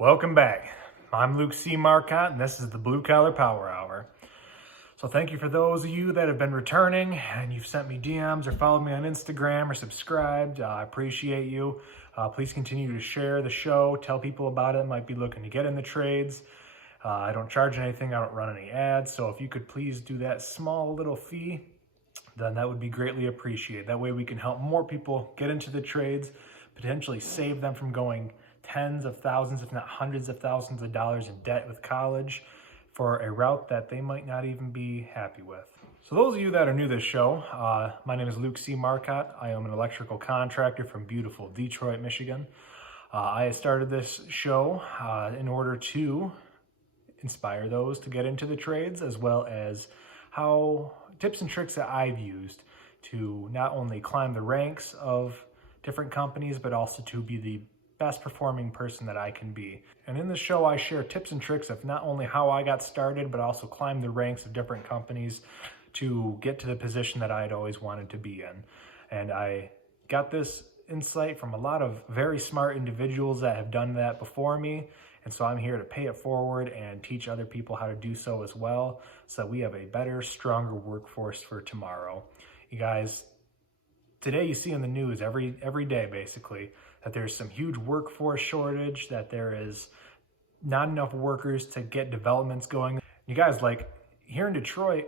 Welcome back. I'm Luke C. Marcotte, and this is the Blue Collar Power Hour. So thank you for those of you that have been returning and you've sent me DMs or followed me on Instagram or subscribed. I appreciate you. Please continue to share the show, tell people about it, might be looking to get in the trades. I don't charge anything, I don't run any ads, so if you could please do that small little fee, then that would be greatly appreciated. That way we can help more people get into the trades, potentially save them from going tens of thousands, if not hundreds of thousands of dollars in debt with college for a route that they might not even be happy with. So those of you that are new to this show, my name is Luke C. Marcotte. I am an electrical contractor from beautiful Detroit, Michigan. I started this show in order to inspire those to get into the trades, as well as how tips and tricks that I've used to not only climb the ranks of different companies, but also to be the best performing person that I can be. And in this show, I share tips and tricks of not only how I got started, but also climbed the ranks of different companies to get to the position that I'd always wanted to be in. And I got this insight from a lot of very smart individuals that have done that before me. And so I'm here to pay it forward and teach other people how to do so as well, so that we have a better, stronger workforce for tomorrow. You guys, today you see in the news every day basically that there's some huge workforce shortage, that there is not enough workers to get developments going. You guys, like here in Detroit,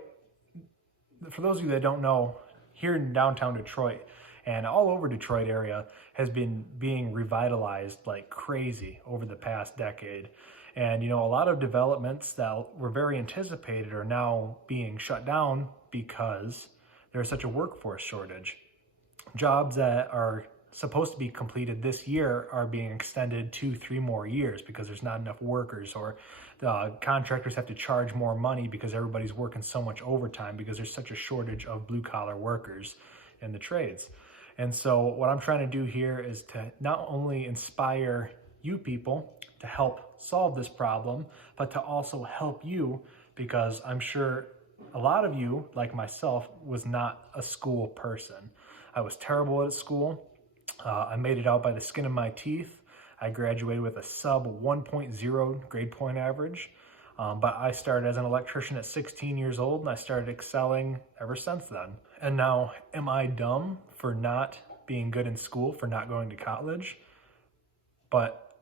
for those of you that don't know, here in downtown Detroit and all over Detroit area has been being revitalized like crazy over the past decade. And a lot of developments that were very anticipated are now being shut down because there's such a workforce shortage. Jobs that are supposed to be completed this year are being extended 2-3 more years because there's not enough workers, or the contractors have to charge more money because everybody's working so much overtime because there's such a shortage of blue collar workers in the trades. And so what I'm trying to do here is to not only inspire you people to help solve this problem, but to also help you, because I'm sure a lot of you, like myself, was not a school person. I was terrible at school. I made it out by the skin of my teeth. I graduated with a sub 1.0 grade point average. But I started as an electrician at 16 years old, and I started excelling ever since then. And now, am I dumb for not being good in school, for not going to college? But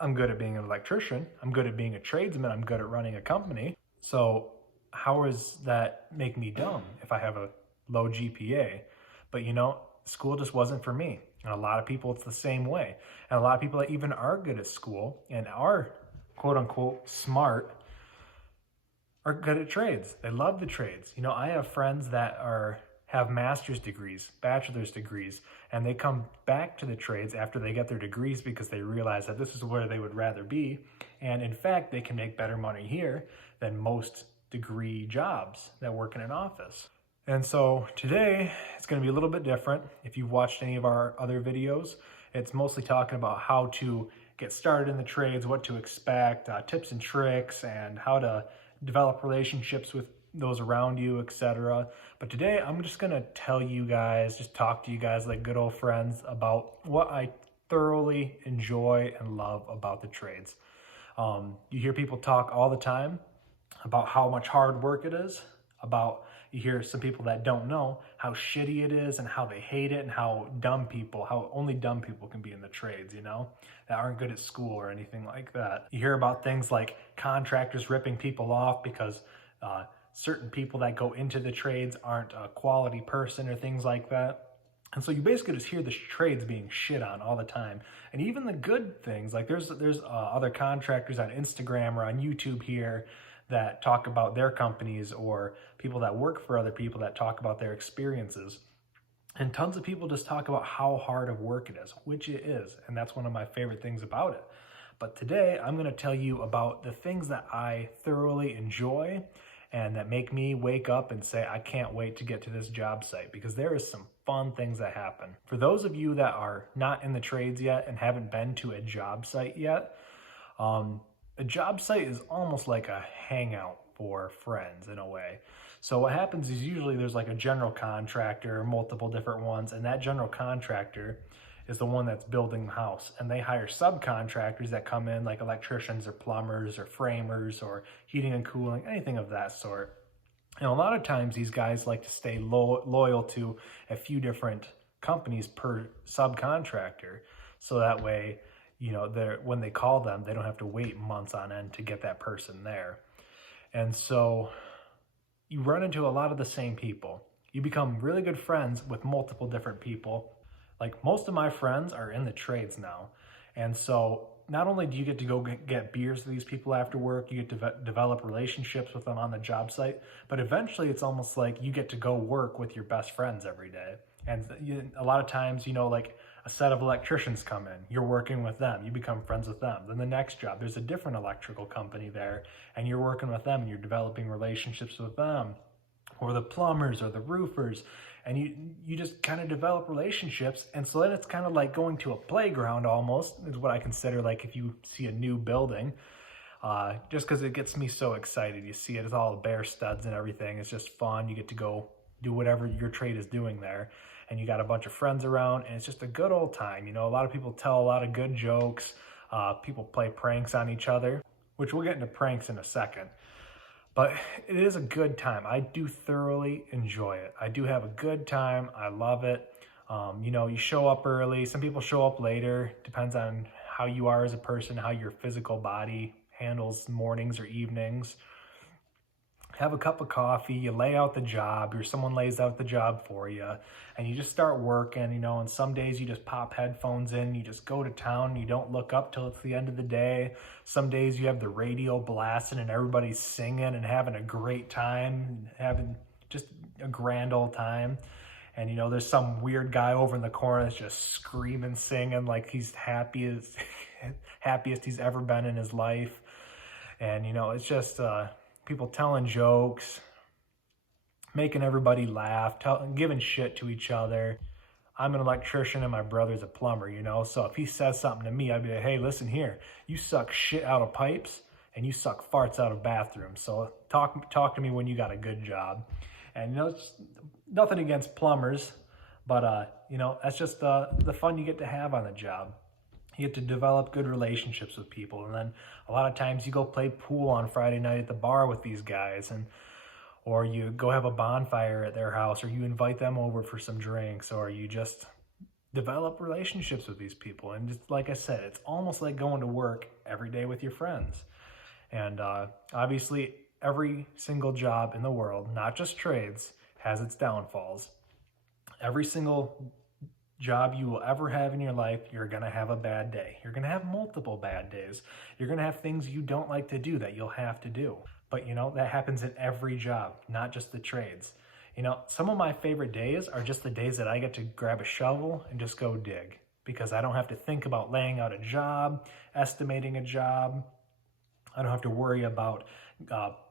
I'm good at being an electrician. I'm good at being a tradesman. I'm good at running a company. So how does that make me dumb if I have a low GPA? But school just wasn't for me. And a lot of people, it's the same way. And a lot of people that even are good at school and are quote unquote smart are good at trades. They love the trades. I have friends that have master's degrees, bachelor's degrees, and they come back to the trades after they get their degrees because they realize that this is where they would rather be. And in fact, they can make better money here than most degree jobs that work in an office. And so today it's going to be a little bit different. If you've watched any of our other videos, it's mostly talking about how to get started in the trades, what to expect, tips and tricks, and how to develop relationships with those around you, etc. But today I'm just going to talk to you guys like good old friends about what I thoroughly enjoy and love about the trades. You hear people talk all the time about how much hard work it is, you hear some people that don't know how shitty it is and how they hate it, and how only dumb people can be in the trades, that aren't good at school or anything like that. You hear about things like contractors ripping people off because certain people that go into the trades aren't a quality person or things like that. And so you basically just hear the trades being shit on all the time. And even the good things, like there's other contractors on Instagram or on YouTube here that talk about their companies, or people that work for other people that talk about their experiences. And tons of people just talk about how hard of work it is, which it is. And that's one of my favorite things about it. But today I'm going to tell you about the things that I thoroughly enjoy and that make me wake up and say, I can't wait to get to this job site, because there is some fun things that happen. For those of you that are not in the trades yet and haven't been to a job site yet, a job site is almost like a hangout for friends in a way. So what happens is usually there's like a general contractor, multiple different ones, and that general contractor is the one that's building the house, and they hire subcontractors that come in, like electricians or plumbers or framers or heating and cooling, anything of that sort. And a lot of times these guys like to stay loyal to a few different companies per subcontractor, so that way, you know, when they call them, they don't have to wait months on end to get that person there. And so you run into a lot of the same people. You become really good friends with multiple different people. Like, most of my friends are in the trades now. And so not only do you get to go get beers with these people after work, you get to develop relationships with them on the job site, but eventually it's almost like you get to go work with your best friends every day. And a lot of times, you know, like a set of electricians come in, you're working with them, you become friends with them. Then the next job, there's a different electrical company there, and you're working with them and you're developing relationships with them, or the plumbers or the roofers, and you just kind of develop relationships. And so then it's kind of like going to a playground almost, is what I consider, like if you see a new building, just because it gets me so excited. You see it, it's all bare studs and everything. It's just fun. You get to go do whatever your trade is doing there, and you got a bunch of friends around, and it's just a good old time. You know, a lot of people tell a lot of good jokes. People play pranks on each other, which we'll get into pranks in a second. But it is a good time. I do thoroughly enjoy it. I do have a good time. I love it. You know, you show up early. Some people show up later. Depends on how you are as a person, how your physical body handles mornings or evenings. Have a cup of coffee, you lay out the job, or someone lays out the job for you, and you just start working, you know. And some days you just pop headphones in, you just go to town, you don't look up till it's the end of the day. Some days you have the radio blasting and everybody's singing and having a great time, having just a grand old time. And, you know, there's some weird guy over in the corner that's just screaming, singing like he's happiest he's ever been in his life. And, you know, it's just people telling jokes, making everybody laugh, giving shit to each other. I'm an electrician and my brother's a plumber, you know, so if he says something to me, I'd be like, hey, listen here, you suck shit out of pipes and you suck farts out of bathrooms, so talk to me when you got a good job. And, you know, it's nothing against plumbers, but, you know, that's just the fun you get to have on the job. You get to develop good relationships with people. And then a lot of times you go play pool on Friday night at the bar with these guys, or you go have a bonfire at their house, or you invite them over for some drinks, or you just develop relationships with these people. And just like I said, it's almost like going to work every day with your friends. And obviously every single job in the world, not just trades, has its downfalls. Every single job you will ever have in your life, you're going to have a bad day. You're going to have multiple bad days. You're going to have things you don't like to do that you'll have to do. But, you know, that happens in every job, not just the trades. You know, some of my favorite days are just the days that I get to grab a shovel and just go dig, because I don't have to think about laying out a job, estimating a job. I don't have to worry about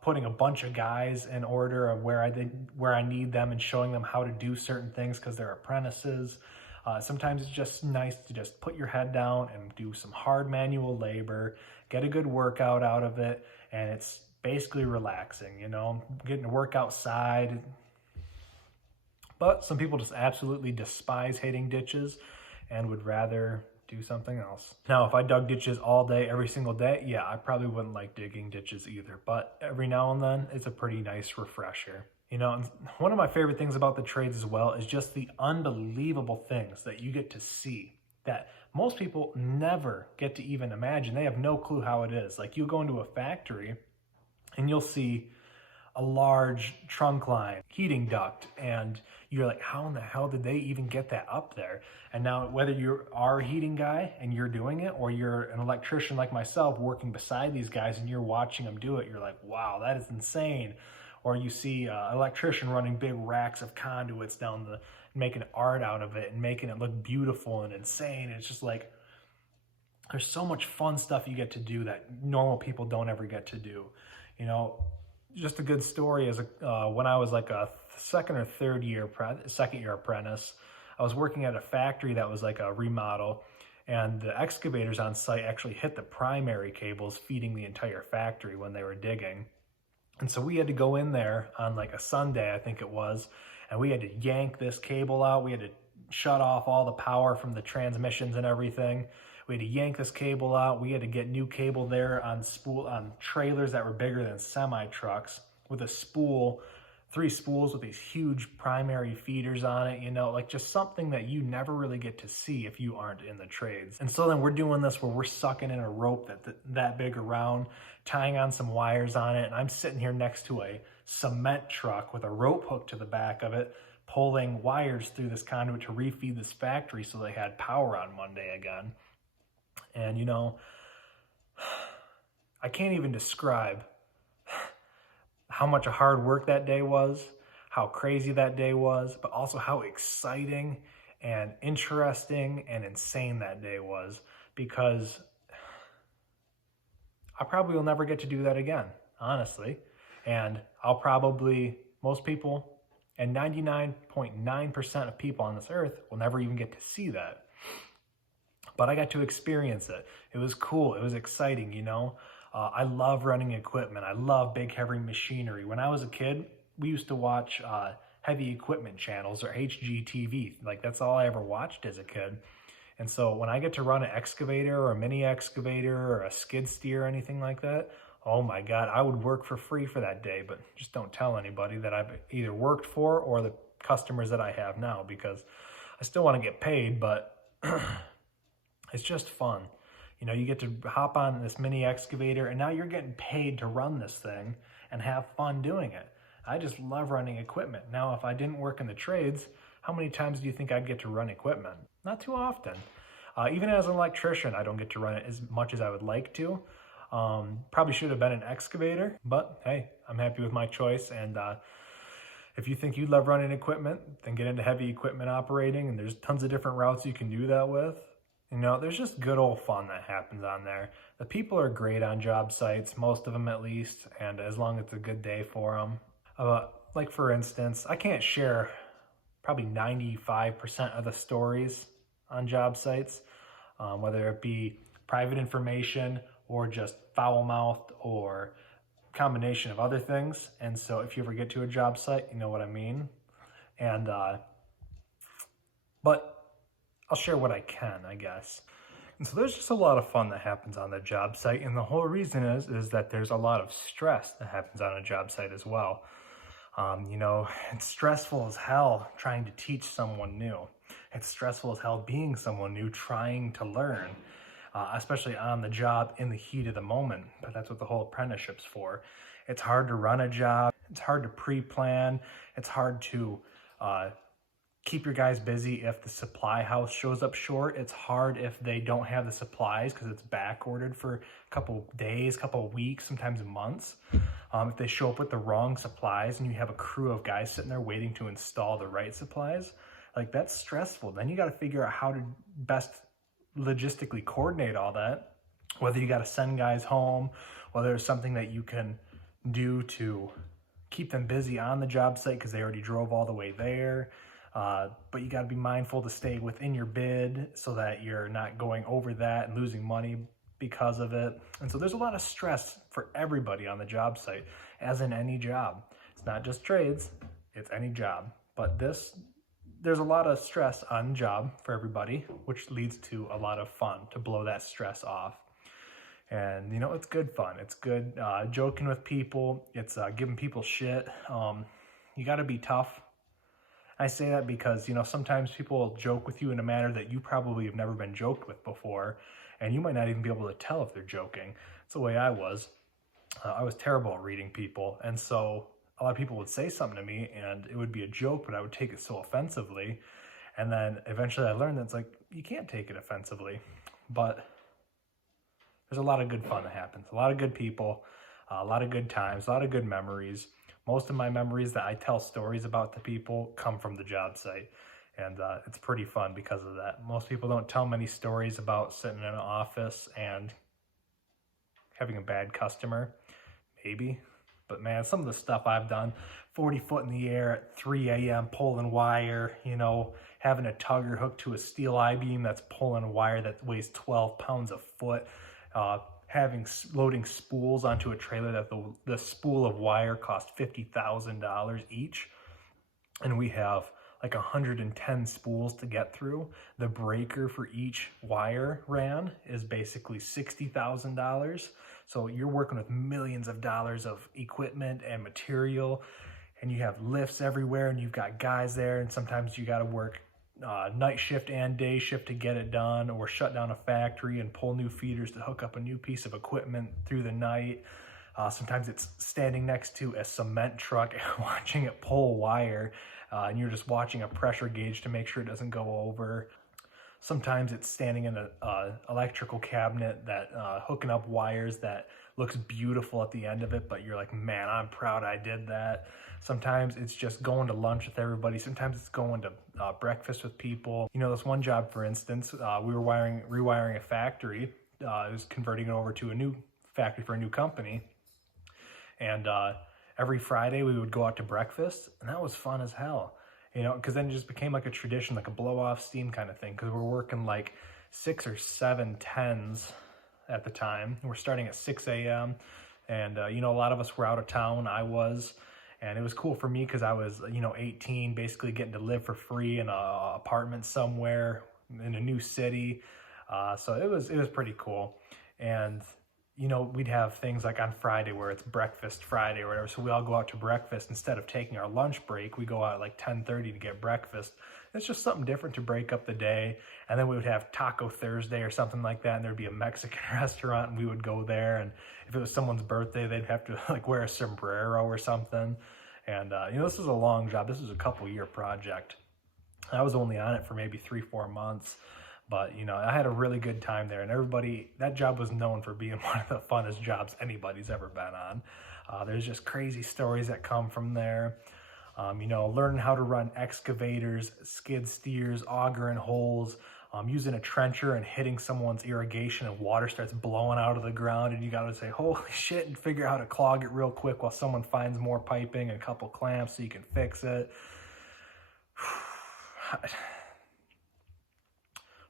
putting a bunch of guys in order of where I need them and showing them how to do certain things because they're apprentices. Sometimes it's just nice to just put your head down and do some hard manual labor, get a good workout out of it, and it's basically relaxing, you know, getting to work outside. But some people just absolutely despise hitting ditches and would rather do something else. Now, if I dug ditches all day, every single day, yeah, I probably wouldn't like digging ditches either. But every now and then, it's a pretty nice refresher. You know, and one of my favorite things about the trades as well is just the unbelievable things that you get to see that most people never get to even imagine. They have no clue how it is. Like, you go into a factory and you'll see a large trunk line, heating duct, and you're like, how in the hell did they even get that up there? And now, whether you are a heating guy and you're doing it, or you're an electrician like myself working beside these guys and you're watching them do it, you're like, wow, that is insane. Or you see an electrician running big racks of conduits down making art out of it and making it look beautiful and insane. It's just like, there's so much fun stuff you get to do that normal people don't ever get to do. You know, just a good story is when I was like a second year apprentice, I was working at a factory that was like a remodel, and the excavators on site actually hit the primary cables feeding the entire factory when they were digging. And so we had to go in there on like a Sunday, I think it was, and we had to yank this cable out. We had to shut off all the power from the transmissions and everything. We had to yank this cable out. We had to get new cable there on trailers that were bigger than semi trucks with a spool, 3 spools with these huge primary feeders on it, you know, like just something that you never really get to see if you aren't in the trades. And so then we're doing this where we're sucking in a rope that big around, tying on some wires on it. And I'm sitting here next to a cement truck with a rope hook to the back of it, pulling wires through this conduit to refeed this factory so they had power on Monday again. And, you know, I can't even describe how much hard work that day was, how crazy that day was, but also how exciting and interesting and insane that day was, because I probably will never get to do that again, honestly. And most people, and 99.9% of people on this earth will never even get to see that. But I got to experience it. It was cool. It was exciting, you know. I love running equipment. I love big, heavy machinery. When I was a kid, we used to watch heavy equipment channels, or HGTV. Like, that's all I ever watched as a kid. And so when I get to run an excavator or a mini excavator or a skid steer or anything like that, oh my God, I would work for free for that day. But just don't tell anybody that I've either worked for or the customers that I have now, because I still want to get paid, but it's just fun. You know, you get to hop on this mini excavator and now you're getting paid to run this thing and have fun doing it. I just love running equipment. Now, if I didn't work in the trades, how many times do you think I'd get to run equipment? Not too often. Even as an electrician, I don't get to run it as much as I would like to. Probably should have been an excavator, but hey, I'm happy with my choice. And if you think you love running equipment, then get into heavy equipment operating, and there's tons of different routes you can do that with. You know, there's just good old fun that happens on there. The people are great on job sites, most of them at least, and as long as it's a good day for them. Like for instance, I can't share probably 95% of the stories on job sites, whether it be private information or just foul-mouthed or combination of other things. And so if you ever get to a job site, you know what I mean. And but I'll share what I can, I guess. And so there's just a lot of fun that happens on the job site. And the whole reason is that there's a lot of stress that happens on a job site as well. You know, it's stressful as hell trying to teach someone new. It's stressful as hell being someone new, trying to learn, especially on the job in the heat of the moment. But that's what the whole apprenticeship's for. It's hard to run a job. It's hard to pre-plan. It's hard to keep your guys busy if the supply house shows up short. It's hard if they don't have the supplies because it's back ordered for a couple days, couple weeks, sometimes months. If they show up with the wrong supplies and you have a crew of guys sitting there waiting to install the right supplies, like, that's stressful. Then you got to figure out how to best logistically coordinate all that, whether you got to send guys home, whether there's something that you can do to keep them busy on the job site because they already drove all the way there. But you got to be mindful to stay within your bid so that you're not going over that and losing money because of it. And so there's a lot of stress for everybody on the job site, as in any job. It's not just trades, it's any job. But there's a lot of stress on job for everybody, which leads to a lot of fun to blow that stress off. And, you know, it's good fun. It's good joking with people. It's giving people shit. You got to be tough. I say that because, you know, sometimes people will joke with you in a manner that you probably have never been joked with before, and you might not even be able to tell if they're joking. It's the way I was. I was terrible at reading people, and so a lot of people would say something to me, and it would be a joke, but I would take it so offensively. And then eventually I learned that it's like, you can't take it offensively. But there's a lot of good fun that happens, a lot of good people, a lot of good times, a lot of good memories. Most of my memories that I tell stories about to people come from the job site. And it's pretty fun because of that. Most people don't tell many stories about sitting in an office and having a bad customer, maybe. But man, some of the stuff I've done, 40 foot in the air at 3 a.m. pulling wire, you know, having a tugger hooked to a steel I-beam that's pulling wire that weighs 12 pounds a foot, loading spools onto a trailer that the spool of wire cost $50,000 each. And we have like 110 spools to get through. The breaker for each wire ran is basically $60,000. So you're working with millions of dollars of equipment and material, and you have lifts everywhere, and you've got guys there, and sometimes you got to work night shift and day shift to get it done, or shut down a factory and pull new feeders to hook up a new piece of equipment through the night. Sometimes it's standing next to a cement truck watching it pull wire, and you're just watching a pressure gauge to make sure it doesn't go over. Sometimes it's standing in an electrical cabinet that hooking up wires that looks beautiful at the end of it, but you're like, man, I'm proud I did that. Sometimes it's just going to lunch with everybody. Sometimes it's going to breakfast with people. You know, this one job, for instance, we were rewiring a factory. It was converting it over to a new factory for a new company. And every Friday we would go out to breakfast, and that was fun as hell. You know, because then it just became like a tradition, like a blow off steam kind of thing, because we're working like 6 or 7 10s at the time. We're starting at 6 a.m. And, you know, a lot of us were out of town. I was. And it was cool for me because I was, you know, 18, basically getting to live for free in an apartment somewhere in a new city. So it was pretty cool. And, you know, we'd have things like on Friday where it's breakfast Friday or whatever. So we all go out to breakfast. Instead of taking our lunch break, we go out at like 10:30 to get breakfast. It's just something different to break up the day. And then we would have Taco Thursday or something like that. And there'd be a Mexican restaurant, and we would go there. And if it was someone's birthday, they'd have to like wear a sombrero or something. And, you know, this is a long job. This was a couple-year project. I was only on it for maybe 3-4 months. But, you know, I had a really good time there. And everybody, that job was known for being one of the funnest jobs anybody's ever been on. There's just crazy stories that come from there. You know, learning how to run excavators, skid steers, augering holes, using a trencher and hitting someone's irrigation, and water starts blowing out of the ground, and you got to say, holy shit, and figure out how to clog it real quick while someone finds more piping and a couple clamps so you can fix it.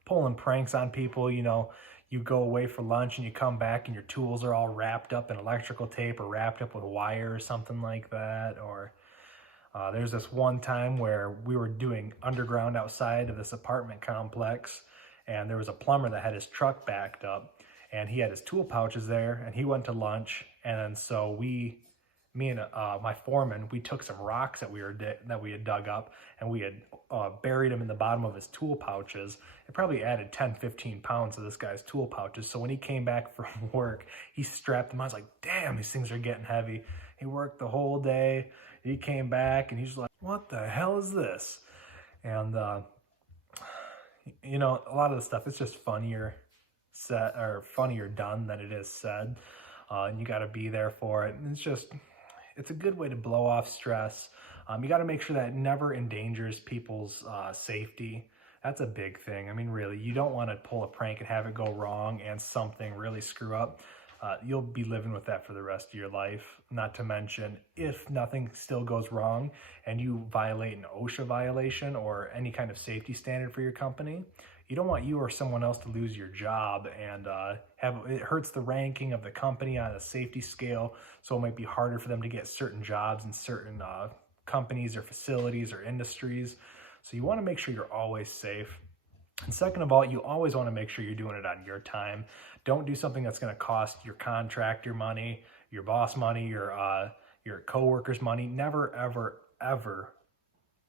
Pulling pranks on people, you know, you go away for lunch and you come back and your tools are all wrapped up in electrical tape or wrapped up with wire or something like that. Or there's this one time where we were doing underground outside of this apartment complex, and there was a plumber that had his truck backed up, and he had his tool pouches there, and he went to lunch. And then so me and my foreman, we took some rocks that we had dug up, and we had buried them in the bottom of his tool pouches. It probably added 10-15 pounds to this guy's tool pouches. So when he came back from work, he strapped them on. I was like, damn, these things are getting heavy. He worked the whole day. He came back and he's like, what the hell is this? And, you know, a lot of the stuff, it's just funnier done than it is said. And you got to be there for it. And it's a good way to blow off stress. You got to make sure that it never endangers people's safety. That's a big thing. I mean, really, you don't want to pull a prank and have it go wrong and something really screw up. You'll be living with that for the rest of your life. Not to mention, if nothing still goes wrong and you violate an OSHA violation or any kind of safety standard for your company, you don't want you or someone else to lose your job, and it hurts the ranking of the company on a safety scale. So it might be harder for them to get certain jobs in certain companies or facilities or industries. So you want to make sure you're always safe. And second of all, you always want to make sure you're doing it on your time. Don't do something that's going to cost your contractor money, your boss money, your coworkers money. Never, ever, ever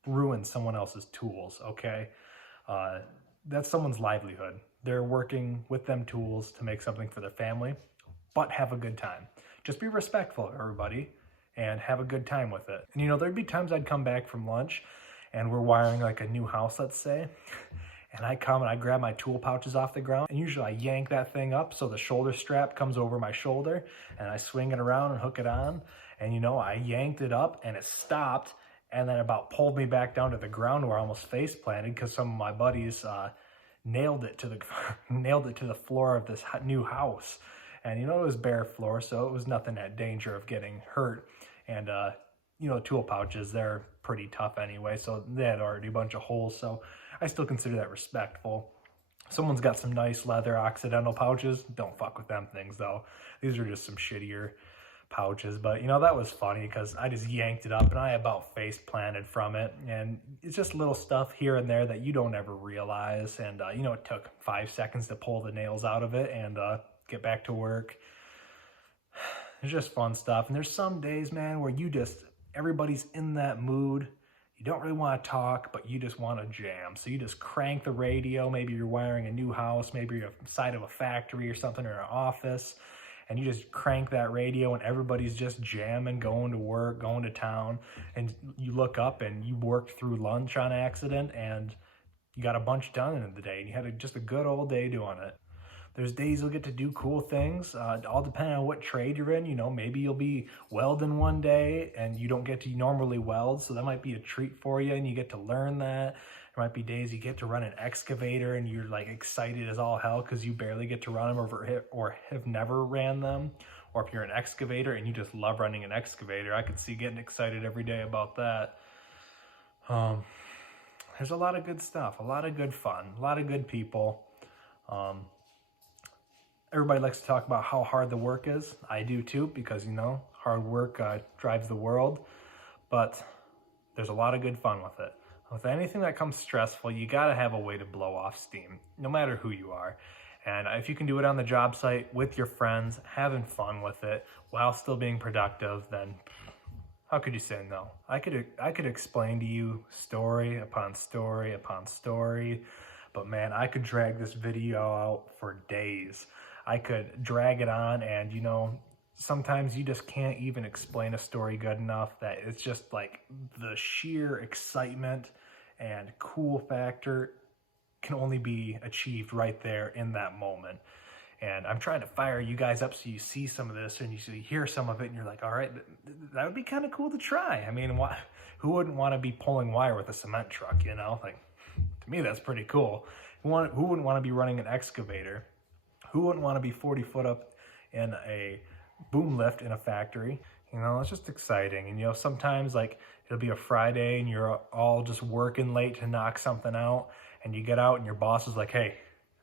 ruin someone else's tools, okay? That's someone's livelihood. They're working with them tools to make something for their family, but have a good time. Just be respectful of everybody and have a good time with it. And, you know, there'd be times I'd come back from lunch and we're wiring like a new house, let's say, and I come and I grab my tool pouches off the ground, and usually I yank that thing up so the shoulder strap comes over my shoulder, and I swing it around and hook it on. And, you know, I yanked it up and it stopped, and then about pulled me back down to the ground where I almost face planted because some of my buddies nailed it to the floor of this new house. And, you know, it was bare floor, so it was nothing at danger of getting hurt. And, you know, tool pouches, they're pretty tough anyway, so they had already a bunch of holes, so I still consider that respectful. Someone's got some nice leather Occidental pouches, don't fuck with them things though. These are just some shittier pouches. But, you know, that was funny because I just yanked it up and I about face planted from it. And it's just little stuff here and there that you don't ever realize. And, you know, it took 5 seconds to pull the nails out of it and get back to work. It's just fun stuff. And there's some days, man, where everybody's in that mood. You don't really want to talk, but you just want to jam. So you just crank the radio. Maybe you're wiring a new house. Maybe you're outside of a factory or something, or an office. And you just crank that radio and everybody's just jamming, going to work, going to town. And you look up and you worked through lunch on accident and you got a bunch done in the day. And you had just a good old day doing it. There's days you'll get to do cool things, all depending on what trade you're in. You know, maybe you'll be welding one day and you don't get to normally weld, so that might be a treat for you and you get to learn that. There might be days you get to run an excavator and you're like excited as all hell because you barely get to run them or have never ran them. Or if you're an excavator and you just love running an excavator, I could see getting excited every day about that. There's a lot of good stuff, a lot of good fun, a lot of good people. Everybody likes to talk about how hard the work is. I do too, because, you know, hard work drives the world. But there's a lot of good fun with it. With anything that comes stressful, you got to have a way to blow off steam, no matter who you are. And if you can do it on the job site with your friends, having fun with it, while still being productive, then how could you say no? I could explain to you story upon story upon story, but man, I could drag this video out for days. I could drag it on, and, you know, sometimes you just can't even explain a story good enough. That it's just like the sheer excitement and cool factor can only be achieved right there in that moment. And I'm trying to fire you guys up so you see some of this and you hear some of it and you're like, all right, that would be kind of cool to try. I mean, who wouldn't want to be pulling wire with a cement truck, you know? Like, to me, that's pretty cool. Who wouldn't want to be running an excavator? Who wouldn't want to be 40 foot up in a boom lift in a factory? You know, it's just exciting. And, you know, sometimes like it'll be a Friday and you're all just working late to knock something out, and you get out and your boss is like, hey,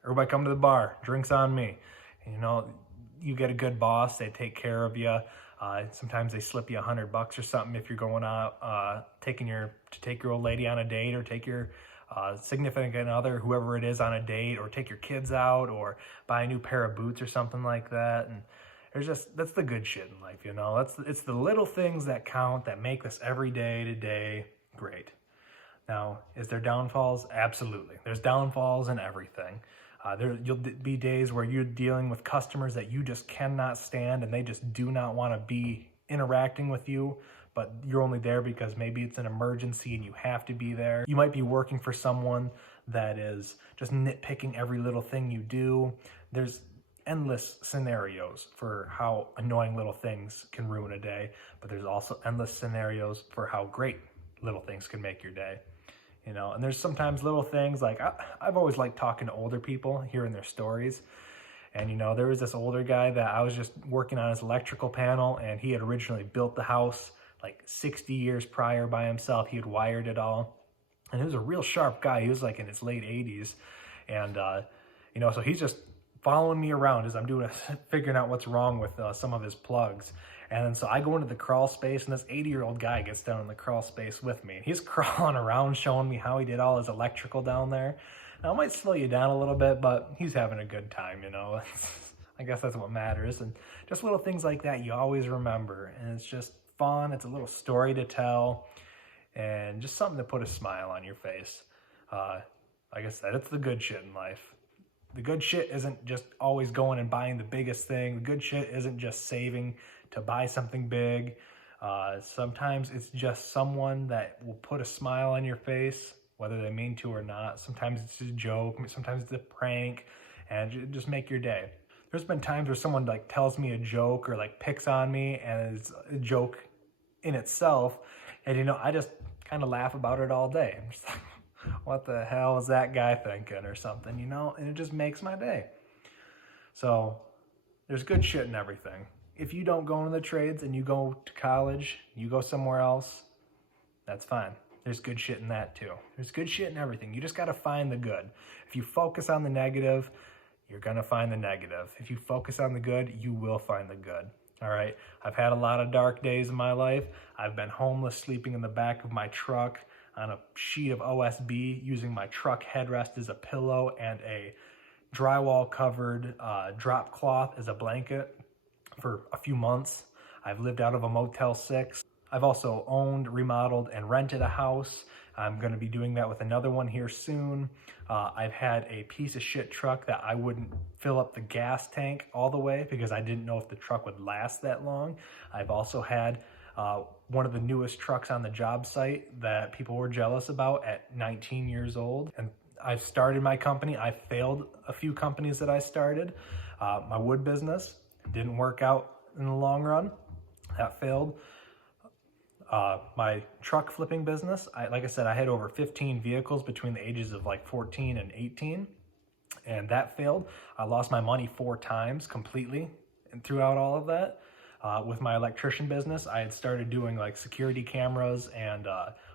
everybody come to the bar, drinks on me. And, you know, you get a good boss, they take care of you. Sometimes they slip you $100 or something if you're going out, take your old lady on a date, or take your significant other, whoever it is, on a date, or take your kids out, or buy a new pair of boots or something like that. And that's the good shit in life, you know. It's the little things that count, that make this every day to day great. Now, is there downfalls? Absolutely. There's downfalls in everything. You'll be days where you're dealing with customers that you just cannot stand and they just do not want to be interacting with you, but you're only there because maybe it's an emergency and you have to be there. You might be working for someone that is just nitpicking every little thing you do. There's endless scenarios for how annoying little things can ruin a day, but there's also endless scenarios for how great little things can make your day. You know, and there's sometimes little things like I've always liked talking to older people, hearing their stories. And, you know, there was this older guy that I was just working on his electrical panel, and he had originally built the house like 60 years prior by himself. He had wired it all. And he was a real sharp guy. He was like in his late 80s. And, you know, so he's just following me around as I'm figuring out what's wrong with some of his plugs. And then so I go into the crawl space, and this 80-year-old guy gets down in the crawl space with me. He's crawling around showing me how he did all his electrical down there. Now, it might slow you down a little bit, but he's having a good time, you know. I guess that's what matters. And just little things like that you always remember. And it's just fun. It's a little story to tell. And just something to put a smile on your face. Like I said, it's the good shit in life. The good shit isn't just always going and buying the biggest thing. The good shit isn't just saving to buy something big. Sometimes it's just someone that will put a smile on your face, whether they mean to or not. Sometimes it's a joke, sometimes it's a prank, and just make your day. There's been times where someone like tells me a joke or like picks on me, and it's a joke in itself, and, you know, I just kind of laugh about it all day. I'm just like, what the hell is that guy thinking, or something, you know? And it just makes my day. So there's good shit in everything. If you don't go into the trades and you go to college, you go somewhere else, that's fine. There's good shit in that too. There's good shit in everything. You just got to find the good. If you focus on the negative, you're going to find the negative. If you focus on the good, you will find the good. All right, I've had a lot of dark days in my life. I've been homeless, sleeping in the back of my truck on a sheet of OSB, using my truck headrest as a pillow and a drywall covered drop cloth as a blanket for a few months. I've lived out of a Motel 6. I've also owned, remodeled, and rented a house. I'm going to be doing that with another one here soon. I've had a piece of shit truck that I wouldn't fill up the gas tank all the way because I didn't know if the truck would last that long. I've also had one of the newest trucks on the job site that people were jealous about at 19 years old. And I've started my company. I failed a few companies that I started. My wood business didn't work out in the long run. That failed. My truck flipping business, like I said, I had over 15 vehicles between the ages of like 14 and 18, and that failed. I lost my money 4 times completely and throughout all of that. With my electrician business, I had started doing like security cameras and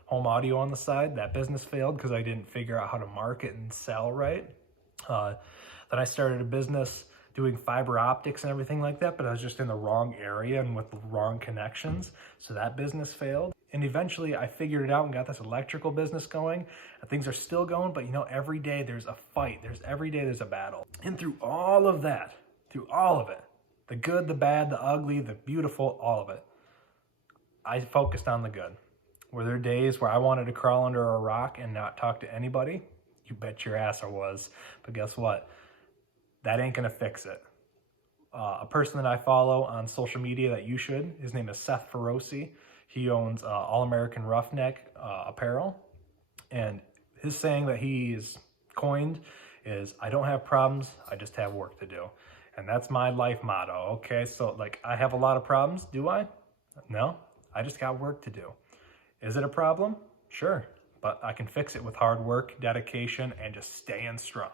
home audio on the side. That business failed because I didn't figure out how to market and sell right. Then I started a business doing fiber optics and everything like that, but I was just in the wrong area and with the wrong connections. So that business failed. And eventually I figured it out and got this electrical business going. And things are still going, but you know, every day there's a fight. Every day there's a battle. And through all of that, through all of it, the good, the bad, the ugly, the beautiful, all of it, I focused on the good. Were there days where I wanted to crawl under a rock and not talk to anybody? You bet your ass I was. But guess what? That ain't gonna fix it. A person that I follow on social media that you should, his name is Seth Feroci. He owns All American Roughneck apparel. And his saying that he's coined is, I don't have problems, I just have work to do. And that's my life motto, okay? So like, I have a lot of problems, do I? No, I just got work to do. Is it a problem? Sure, but I can fix it with hard work, dedication, and just staying strong.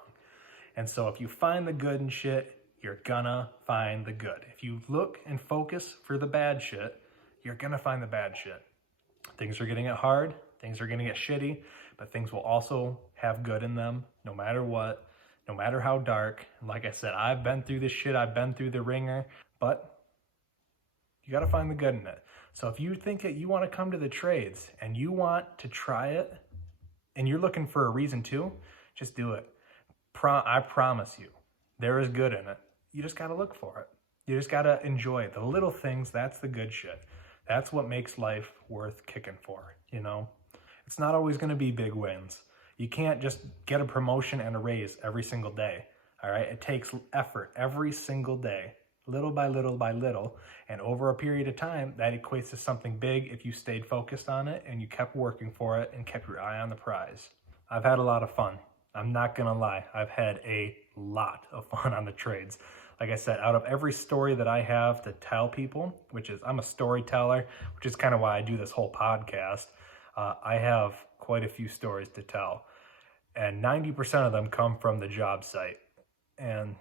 And so if you find the good in shit, you're gonna find the good. If you look and focus for the bad shit, you're gonna find the bad shit. Things are gonna get hard, things are gonna get shitty, but things will also have good in them, no matter what, no matter how dark. And like I said, I've been through this shit, I've been through the ringer, but you gotta find the good in it. So if you think that you wanna come to the trades and you want to try it, and you're looking for a reason to, just do it. I promise you, there is good in it. You just gotta look for it. You just gotta enjoy it. The little things, that's the good shit. That's what makes life worth kicking for, you know? It's not always gonna be big wins. You can't just get a promotion and a raise every single day, all right? It takes effort every single day, little by little by little, and over a period of time, that equates to something big if you stayed focused on it and you kept working for it and kept your eye on the prize. I've had a lot of fun. I'm not gonna lie, I've had a lot of fun on the trades. Like I said, out of every story that I have to tell people, which is, I'm a storyteller, which is kind of why I do this whole podcast, I have quite a few stories to tell. And 90% of them come from the job site. And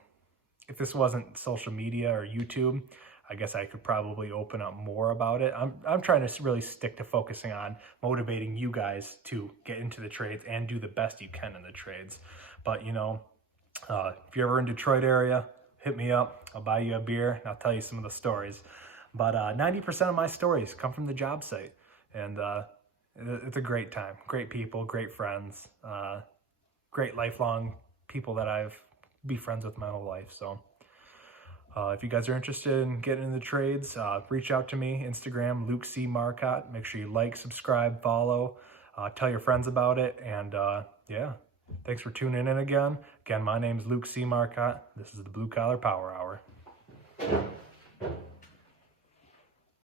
if this wasn't social media or YouTube, I guess I could probably open up more about it. I'm trying to really stick to focusing on motivating you guys to get into the trades and do the best you can in the trades. But you know, if you're ever in Detroit area, hit me up. I'll buy you a beer and I'll tell you some of the stories. But 90% of my stories come from the job site, and it's a great time. Great people, great friends, great lifelong people that I've be friends with my whole life. So. If you guys are interested in getting in the trades, reach out to me, Instagram, Luke C. Marcotte. Make sure you like, subscribe, follow, tell your friends about it. And yeah, thanks for tuning in again. Again, my name is Luke C. Marcotte. This is the Blue Collar Power Hour.